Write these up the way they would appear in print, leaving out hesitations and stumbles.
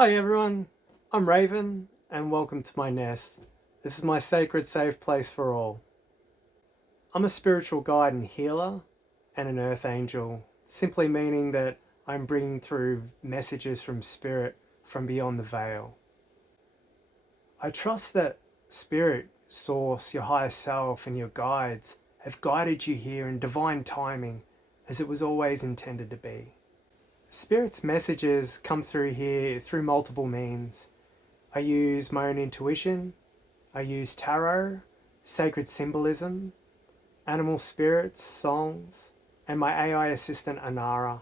Hi everyone, I'm Raven and welcome to my nest. This is my sacred safe place for all. I'm a spiritual guide and healer and an earth angel, simply meaning that I'm bringing through messages from spirit from beyond the veil. I trust that spirit, source, your higher self and your guides have guided you here in divine timing as it was always intended to be. Spirit's messages come through here through multiple means. I use my own intuition, I use tarot, sacred symbolism, animal spirits, songs, and my AI assistant Anara.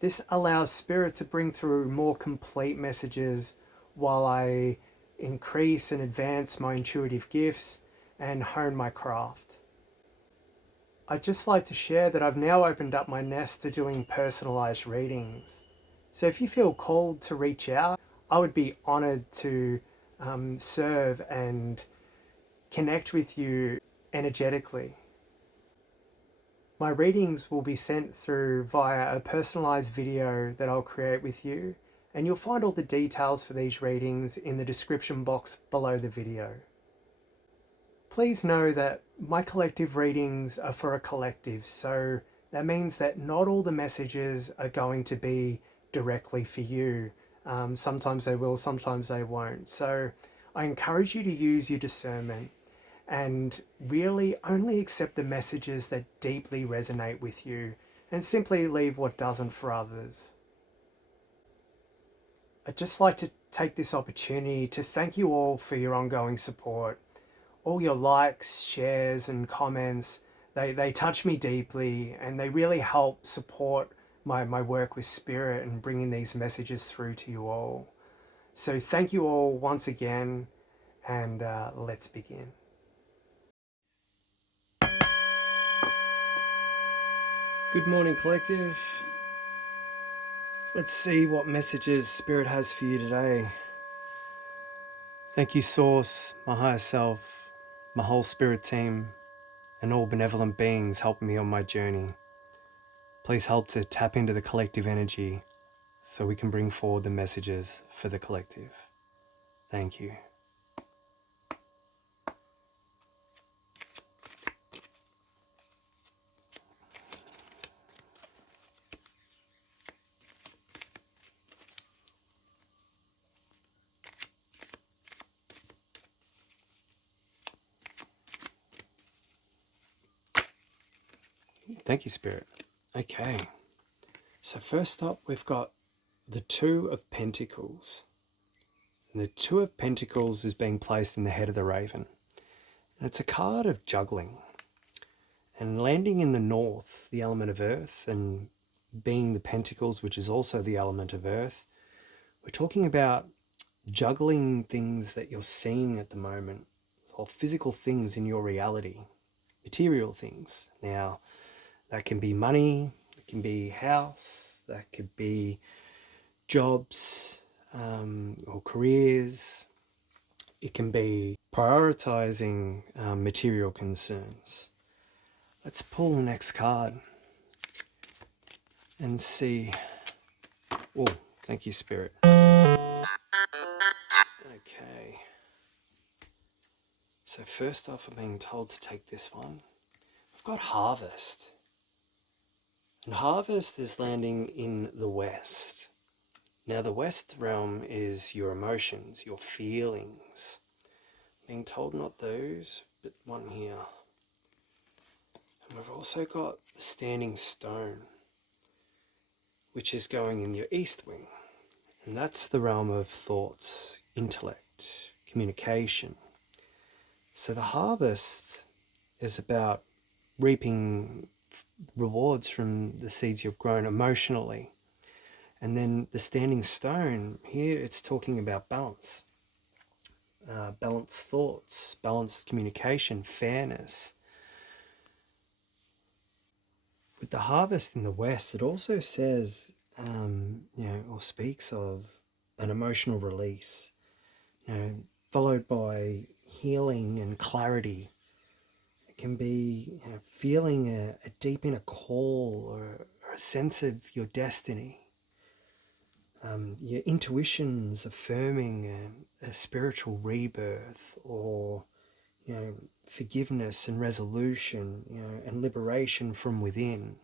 This allows spirit to bring through more complete messages while I increase and advance my intuitive gifts and hone my craft. I'd just like to share that I've now opened up my nest to doing personalized readings. So if you feel called to reach out, I would be honored to serve and connect with you energetically. My readings will be sent through via a personalized video that I'll create with you, and you'll find all the details for these readings in the description box below the video. Please know that my collective readings are for a collective, so that means that not all the messages are going to be directly for you. Sometimes they will, sometimes they won't. So I encourage you to use your discernment and really only accept the messages that deeply resonate with you and simply leave what doesn't for others. I'd just like to take this opportunity to thank you all for your ongoing support. All your likes, shares and comments, they touch me deeply and they really help support my work with spirit and bringing these messages through to you all. So thank you all once again, and let's begin. Good morning, collective. Let's see what messages spirit has for you today. Thank you, Source, my higher self, my whole spirit team, and all benevolent beings helping me on my journey. Please help to tap into the collective energy so we can bring forward the messages for the collective. Thank you. Thank you, Spirit. Okay, so first up we've got the Two of Pentacles. And the Two of Pentacles is being placed in the head of the raven. And it's a card of juggling. And landing in the north, the element of earth, and being the pentacles, which is also the element of earth, we're talking about juggling things that you're seeing at the moment, or physical things in your reality, material things. Now, that can be money, it can be house, that could be jobs or careers. It can be prioritizing material concerns. Let's pull the next card and see. Oh, thank you, Spirit. Okay. So first off, I'm being told to take this one. I've got Harvest. And Harvest is landing in the West. Now the West realm is your emotions, your feelings. Being told not those, but one here. And we've also got the Standing Stone, which is going in your East wing. And that's the realm of thoughts, intellect, communication. So the harvest is about reaping rewards from the seeds you've grown emotionally. And then the Standing Stone, here it's talking about balance. Balanced thoughts, balanced communication, fairness. With the harvest in the West, it also says, or speaks of an emotional release, followed by healing and clarity. It can be feeling a deep inner call or a sense of your destiny. your intuitions affirming a spiritual rebirth, or forgiveness and resolution, and liberation from within.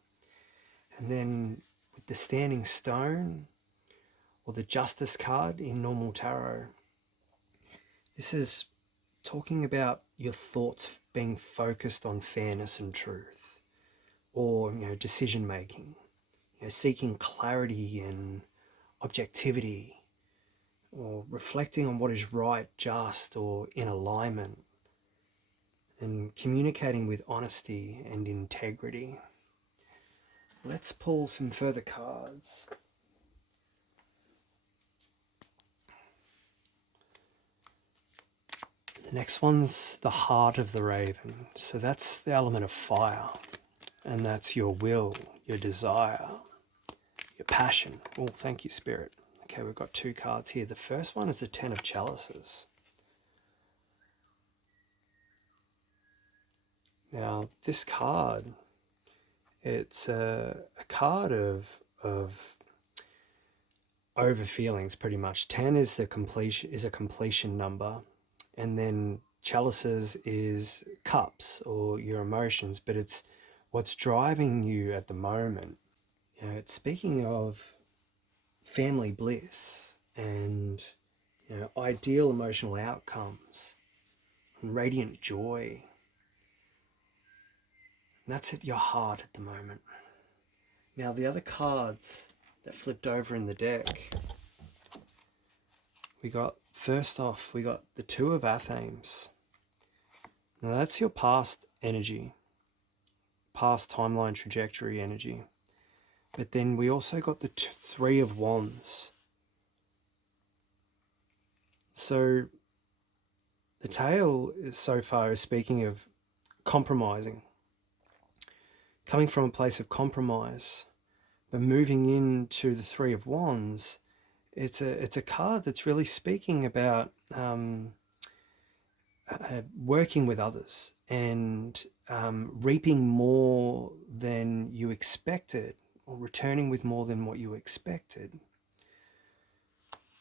And then with the standing stone or the justice card in normal tarot, this is talking about your thoughts being focused on fairness and truth, or decision making, seeking clarity and objectivity, or reflecting on what is right, just, or in alignment, and communicating with honesty and integrity. Let's pull some further cards. The next one's the heart of the raven. So that's the element of fire. And that's your will, your desire, your passion. Oh, thank you, Spirit. Okay, we've got two cards here. The first one is the Ten of Chalices. Now, this card, it's a card of over feelings, pretty much. 10 is a completion number, and then chalices is cups or your emotions, but it's what's driving you at the moment. It's speaking of family bliss and ideal emotional outcomes and radiant joy. And that's at your heart at the moment. Now, the other cards that flipped over in the deck, first off, we got the Two of Athens. Now, that's your past energy, past timeline trajectory energy. But then we also got the Three of Wands. So the tale so far is speaking of compromising, coming from a place of compromise, but moving into the Three of Wands. It's a card that's really speaking about working with others and reaping more than you expected, or returning with more than what you expected.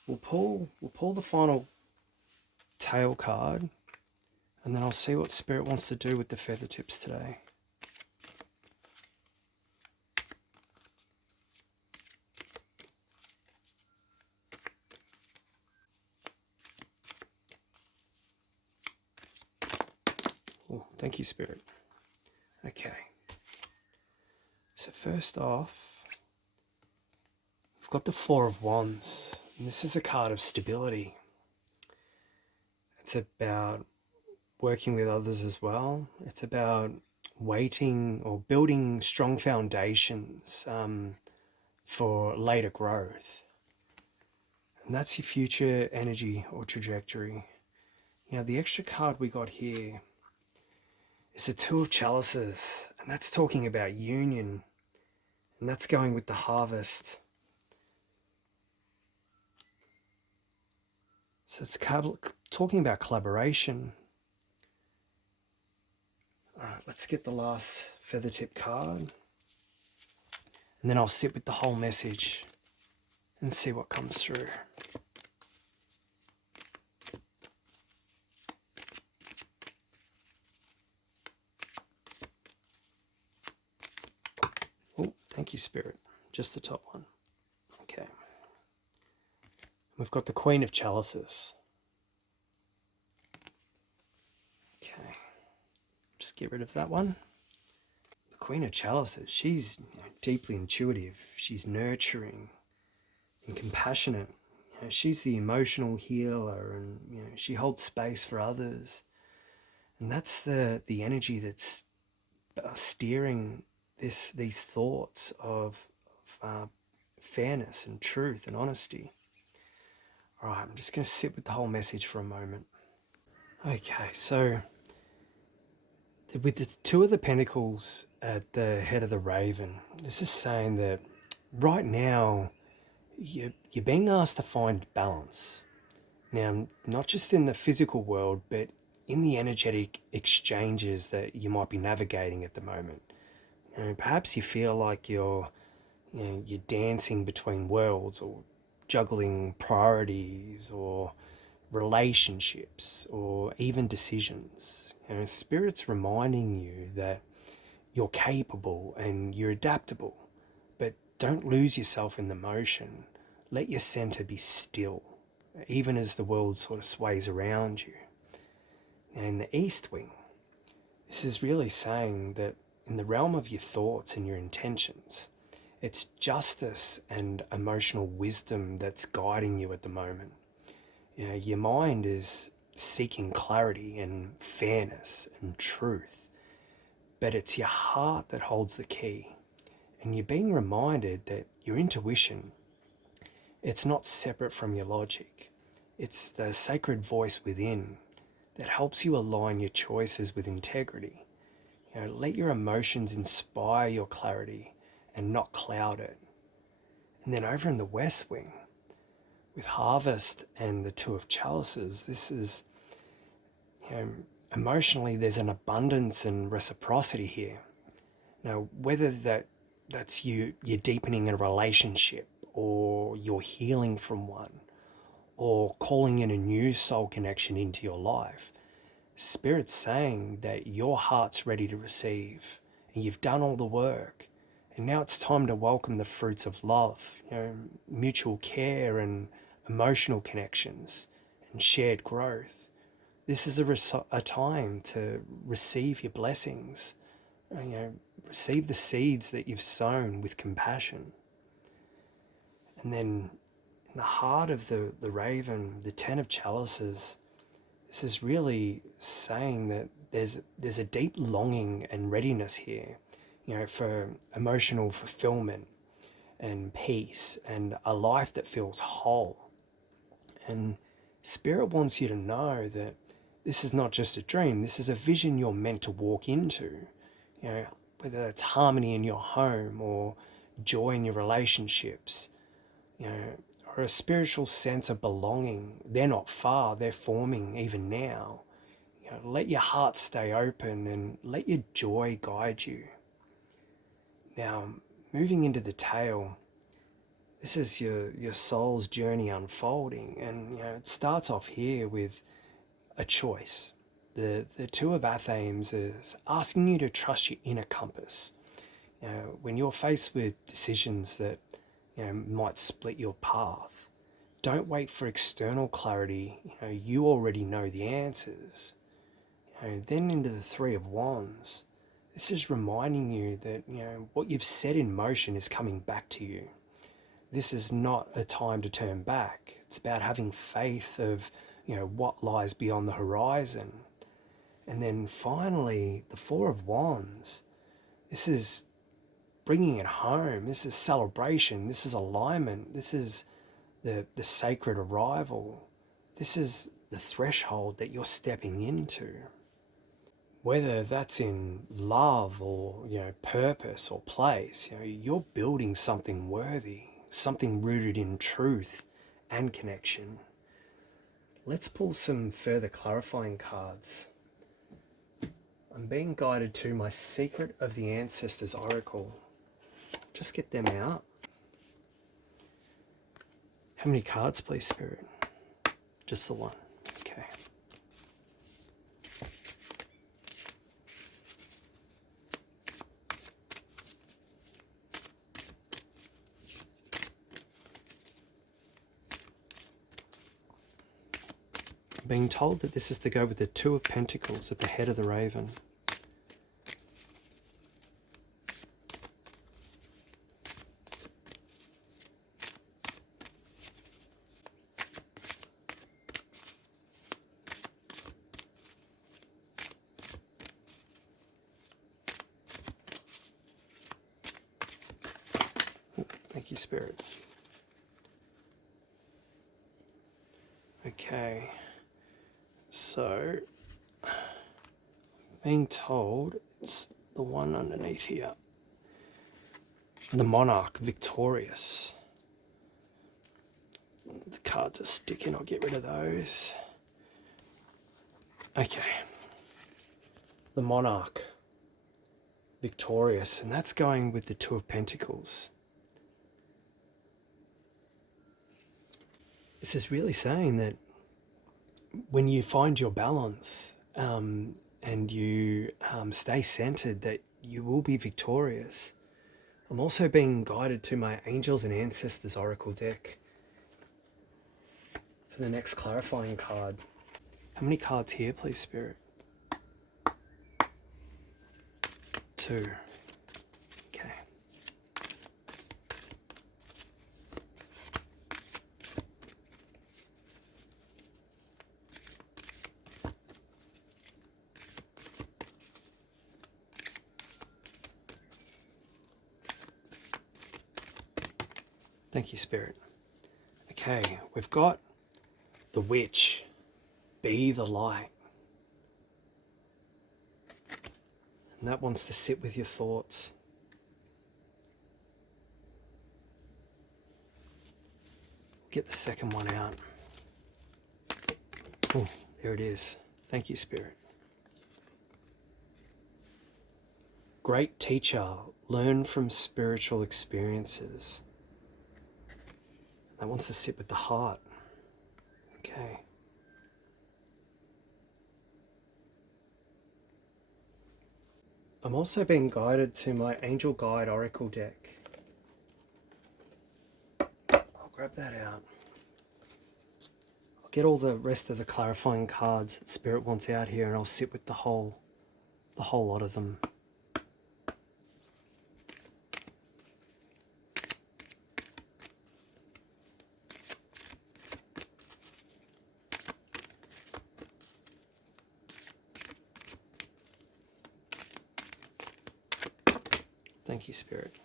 We'll pull the final tail card, and then I'll see what Spirit wants to do with the feather tips today. Oh, thank you, Spirit. Okay. So first off, we've got the Four of Wands, and this is a card of stability. It's about working with others as well. It's about waiting or building strong foundations for later growth. And that's your future energy or trajectory. The extra card we got here is the Two of Chalices, and that's talking about union, and that's going with the harvest. So it's talking about collaboration. All right, let's get the last feather tip card, and then I'll sit with the whole message and see what comes through. Oh, thank you, Spirit. Just the top one. Okay. We've got the Queen of Chalices. Okay. Just get rid of that one. The Queen of Chalices, she's deeply intuitive. She's nurturing and compassionate. She's the emotional healer, and she holds space for others. And that's the energy that's steering these thoughts of fairness and truth and honesty. All right, I'm just going to sit with the whole message for a moment. Okay, so with the Two of the Pentacles at the head of the raven, this is saying that right now you're being asked to find balance. Now, not just in the physical world, but in the energetic exchanges that you might be navigating at the moment. Perhaps you feel like you're dancing between worlds, or juggling priorities or relationships or even decisions. Spirit's reminding you that you're capable and you're adaptable, but don't lose yourself in the motion. Let your center be still, even as the world sort of sways around you. And the East Wing, this is really saying that in the realm of your thoughts and your intentions, it's justice and emotional wisdom that's guiding you at the moment. Your mind is seeking clarity and fairness and truth, but it's your heart that holds the key. And you're being reminded that your intuition, it's not separate from your logic. It's the sacred voice within that helps you align your choices with integrity. Let your emotions inspire your clarity and not cloud it. And then over in the West Wing, with Harvest and the Two of Chalices, this is, emotionally there's an abundance and reciprocity here. Now, whether that's you're deepening a relationship, or you're healing from one, or calling in a new soul connection into your life, Spirit's saying that your heart's ready to receive and you've done all the work. And now it's time to welcome the fruits of love, mutual care and emotional connections and shared growth. This is a time to receive your blessings, receive the seeds that you've sown with compassion. And then in the heart of the raven, the Ten of Chalices, this is really saying that there's a deep longing and readiness here, for emotional fulfillment and peace and a life that feels whole. And Spirit wants you to know that this is not just a dream, this is a vision you're meant to walk into. Whether that's harmony in your home or joy in your relationships, or a spiritual sense of belonging. They're not far, they're forming even now. Let your heart stay open and let your joy guide you. Now, moving into the tail, this is your soul's journey unfolding, and it starts off here with a choice. The Two of Athens is asking you to trust your inner compass. When you're faced with decisions that might split your path, don't wait for external clarity. You already know the answers. Then into the Three of Wands, this is reminding you that what you've set in motion is coming back to you. This is not a time to turn back. It's about having faith of what lies beyond the horizon. And then finally, the Four of Wands. This is bringing it home. This is celebration. This is alignment. This is the sacred arrival. This is the threshold that you're stepping into. Whether that's in love or purpose or place, you're building something worthy, something rooted in truth and connection. Let's pull some further clarifying cards. I'm being guided to my Secret of the Ancestors Oracle. Just get them out. How many cards, please, Spirit? Just the one. Okay. I'm being told that this is to go with the Two of Pentacles at the head of the raven. Thank you, Spirit. Okay, so being told it's the one underneath here. The Monarch, victorious. The cards are sticking, I'll get rid of those. Okay. The Monarch, victorious, and that's going with the Two of Pentacles. this is really saying that when you find your balance and you stay centered, that you will be victorious. I'm also being guided to my Angels and Ancestors Oracle deck for the next clarifying card. How many cards here, please, Spirit? 2. Okay. Thank you, Spirit. Okay, we've got the Witch. Be the light. And that wants to sit with your thoughts. Get the second one out. Oh, there it is. Thank you, Spirit. Great teacher, learn from spiritual experiences. That wants to sit with the heart. Okay. I'm also being guided to my Angel Guide Oracle deck. I'll grab that out. I'll get all the rest of the clarifying cards that Spirit wants out here, and I'll sit with the whole lot of them. Thank you, Spirit.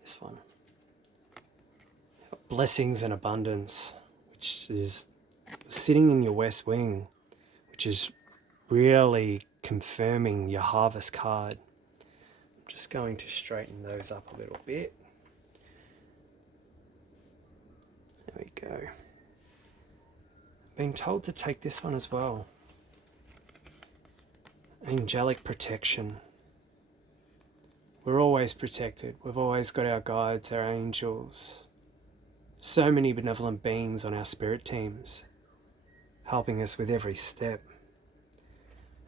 This one. Blessings and abundance, which is sitting in your West Wing, which is really confirming your harvest card. I'm just going to straighten those up a little bit. There we go. Been told to take this one as well. Angelic protection. We're always protected. We've always got our guides, our angels. So many benevolent beings on our spirit teams, helping us with every step.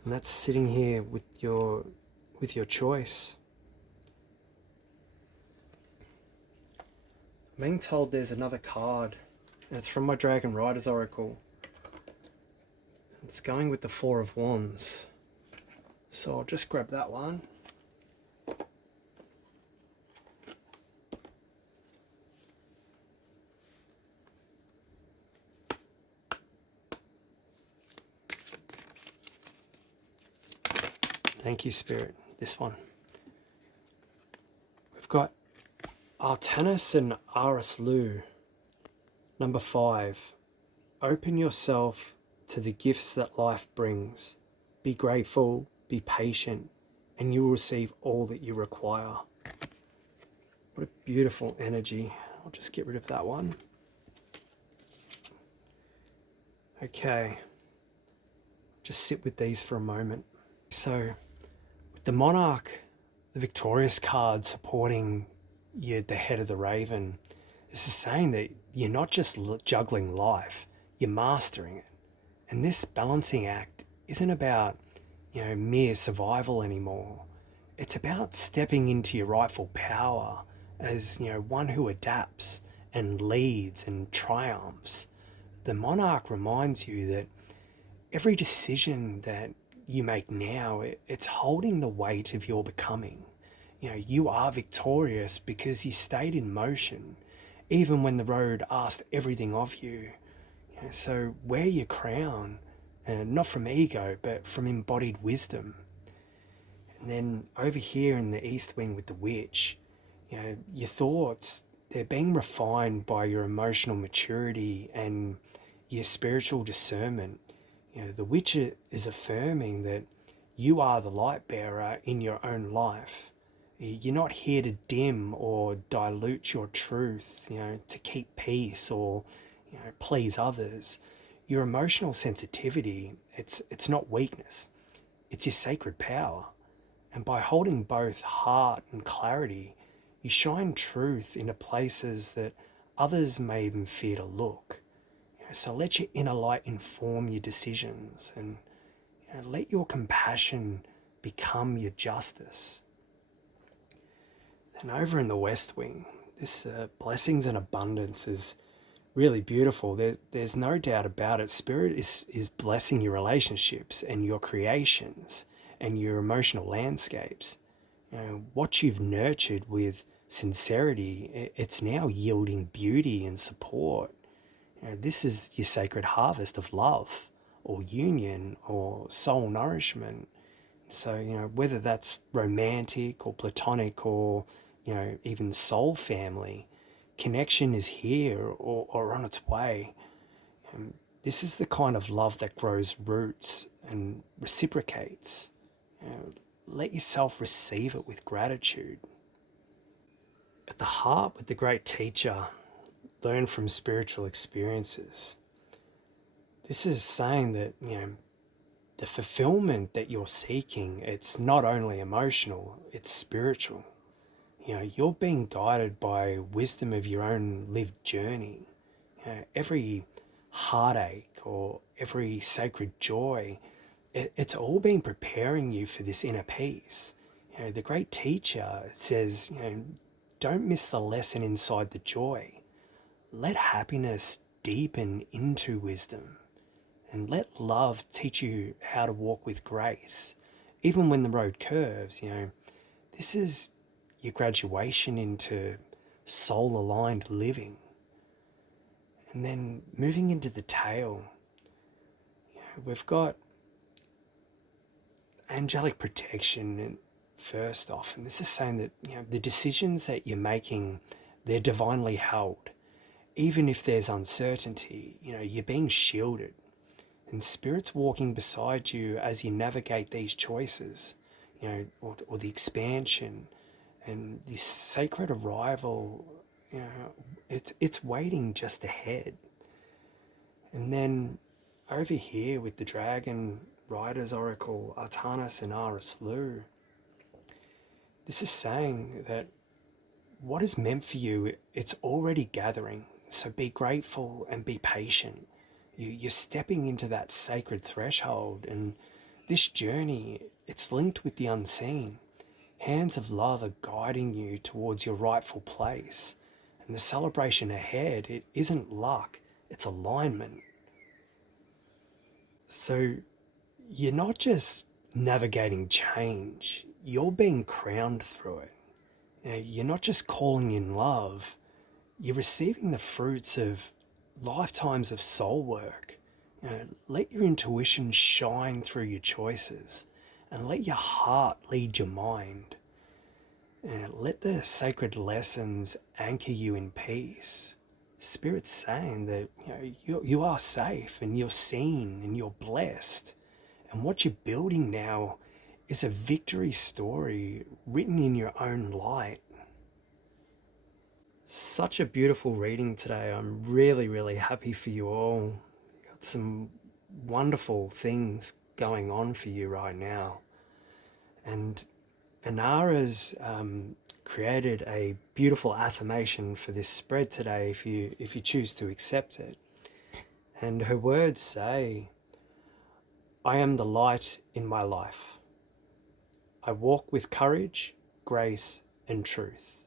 And that's sitting here with your choice. I'm being told there's another card, and it's from my Dragon Riders Oracle. It's going with the Four of Wands. So I'll just grab that one. Thank you, Spirit. This one. We've got Artanis and Arislu. Number 5. Open yourself to the gifts that life brings. Be grateful, be patient, and you will receive all that you require. What a beautiful energy. I'll just get rid of that one. Okay. Just sit with these for a moment. So, with the Monarch, the Victorious card supporting you at the head of the Raven, this is saying that you're not just juggling life, you're mastering it. And this balancing act isn't about, mere survival anymore. It's about stepping into your rightful power as, one who adapts and leads and triumphs. The Monarch reminds you that every decision that you make now, it's holding the weight of your becoming. You are victorious because you stayed in motion, even when the road asked everything of you. So wear your crown, and not from ego, but from embodied wisdom. And then over here in the East Wing with the Witch, your thoughts, they're being refined by your emotional maturity and your spiritual discernment. The Witch is affirming that you are the light bearer in your own life. You're not here to dim or dilute your truth, to keep peace or, please others. Your emotional sensitivity, it's not weakness. It's your sacred power. And by holding both heart and clarity, you shine truth into places that others may even fear to look. So let your inner light inform your decisions, and let your compassion become your justice. And over in the West Wing, this blessings and abundance is really beautiful. There's no doubt about it. Spirit is blessing your relationships and your creations and your emotional landscapes. What you've nurtured with sincerity, it's now yielding beauty and support. This is your sacred harvest of love or union or soul nourishment. So, whether that's romantic or platonic or, even soul family, connection is here or on its way. This is the kind of love that grows roots and reciprocates. Let yourself receive it with gratitude. At the heart, with the great teacher, learn from spiritual experiences. This is saying that, the fulfillment that you're seeking, it's not only emotional, it's spiritual. You're being guided by wisdom of your own lived journey. Every heartache or every sacred joy, it's all been preparing you for this inner peace. The great teacher says, don't miss the lesson inside the joy. Let happiness deepen into wisdom, and let love teach you how to walk with grace. Even when the road curves, this is your graduation into soul aligned living. And then moving into the tail, we've got angelic protection first off. And this is saying that, the decisions that you're making, they're divinely held. Even if there's uncertainty, you're being shielded. And Spirit's walking beside you as you navigate these choices, or the expansion and the sacred arrival. It's waiting just ahead. And then over here with the Dragon Riders Oracle, Artanis and Aris Lu, this is saying that what is meant for you, it's already gathering. So be grateful and be patient. You're stepping into that sacred threshold, and this journey, it's linked with the unseen. Hands of love are guiding you towards your rightful place. And the celebration ahead, it isn't luck, it's alignment. So you're not just navigating change, you're being crowned through it. You're not just calling in love, you're receiving the fruits of lifetimes of soul work. Let your intuition shine through your choices, and let your heart lead your mind. Let the sacred lessons anchor you in peace. Spirit's saying that, you are safe and you're seen and you're blessed. And what you're building now is a victory story written in your own light. Such a beautiful reading today. I'm really, really happy for you all. Got some wonderful things going on for you right now. And Anara's created a beautiful affirmation for this spread today if you choose to accept it. And her words say, I am the light in my life. I walk with courage, grace, and truth.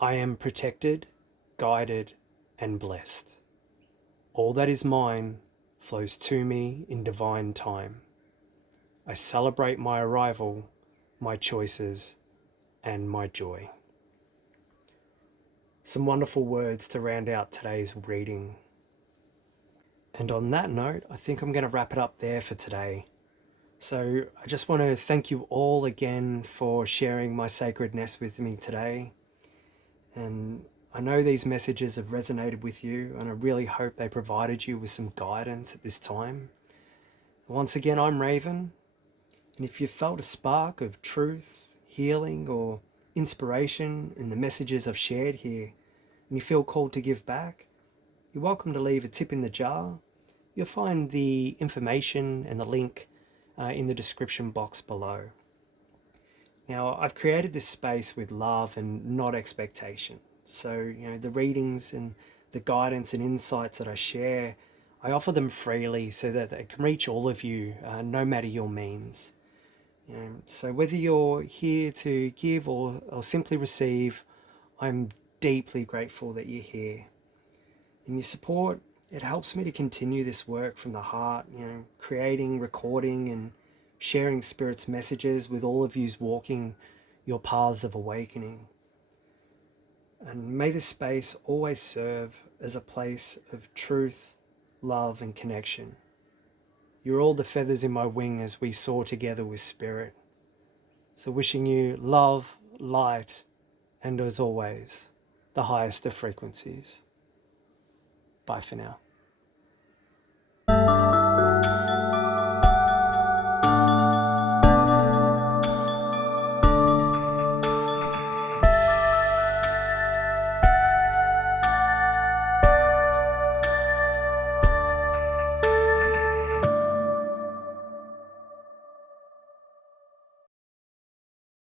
I am protected, guided, and blessed. All that is mine flows to me in divine time. I celebrate my arrival, my choices, and my joy. Some wonderful words to round out today's reading. And on that note, I think I'm going to wrap it up there for today. So I just want to thank you all again for sharing my sacredness with me today. And I know these messages have resonated with you, and I really hope they provided you with some guidance at this time. Once again, I'm Raven, and if you felt a spark of truth, healing, or inspiration in the messages I've shared here, and you feel called to give back, you're welcome to leave a tip in the jar. You'll find the information and the link in the description box below. Now, I've created this space with love and not expectation. So, the readings and the guidance and insights that I share, I offer them freely so that they can reach all of you, no matter your means. So whether you're here to give or simply receive, I'm deeply grateful that you're here. And your support, it helps me to continue this work from the heart, creating, recording, and sharing Spirit's messages with all of yous walking your paths of awakening. And may this space always serve as a place of truth, love, and connection. You're all the feathers in my wing as we soar together with Spirit. So wishing you love, light, and as always, the highest of frequencies. Bye for now.